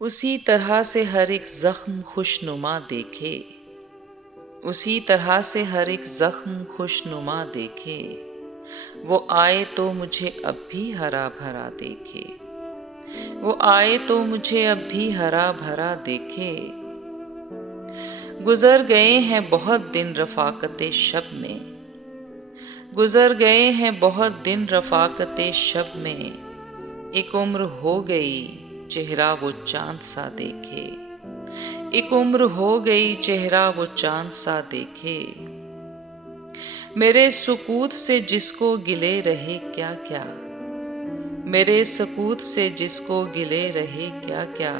उसी तरह से हर एक जख्म खुशनुमा देखे, उसी तरह से हर एक जख्म खुशनुमा देखे। वो आए तो मुझे अब भी हरा भरा देखे, वो आए तो मुझे अब भी हरा भरा देखे। गुजर गए हैं बहुत दिन रफाकते शब में, गुजर गए हैं बहुत दिन रफाकते शब में। एक उम्र हो गई चेहरा वो चांद सा देखे, एक उम्र हो गई चेहरा वो चांद सा देखे। मेरे सुकूत से जिसको गिले रहे क्या क्या, मेरे सुकूत से जिसको गिले रहे क्या क्या।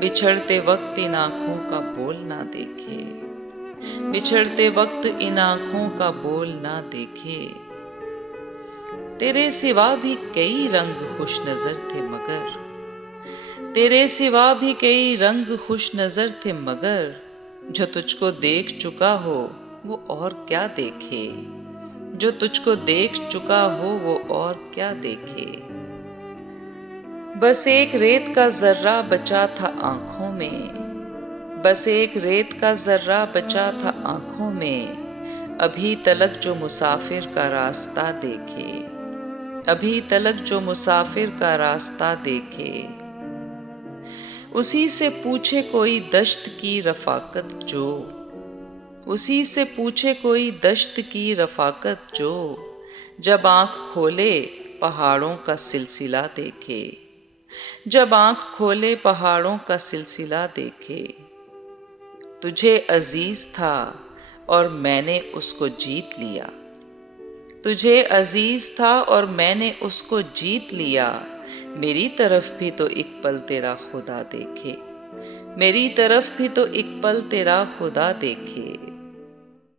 बिछड़ते वक्त इन आँखों का बोल ना देखे, बिछड़ते वक्त इन आँखों का बोल ना देखे। तेरे सिवा भी कई रंग खुश नजर थे मगर, तेरे सिवा भी कई रंग खुश नजर थे मगर। जो तुझको देख चुका हो वो और क्या देखे, जो तुझको देख चुका हो वो और क्या देखे। बस एक रेत का जर्रा बचा था आंखों में, बस एक रेत का जर्रा बचा था आंखों में। अभी तलक जो मुसाफिर का रास्ता देखे, अभी तलक जो मुसाफिर का रास्ता देखे। उसी से पूछे कोई दश्त की रफाकत जो, उसी से पूछे कोई दश्त की रफाकत जो। जब आंख खोले पहाड़ों का सिलसिला देखे, जब आंख खोले पहाड़ों का सिलसिला देखे। तुझे अजीज था और मैंने उसको जीत लिया, तुझे अजीज था और मैंने उसको जीत लिया। मेरी तरफ भी तो एक पल तेरा खुदा देखे, मेरी तरफ भी तो एक पल तेरा खुदा देखे।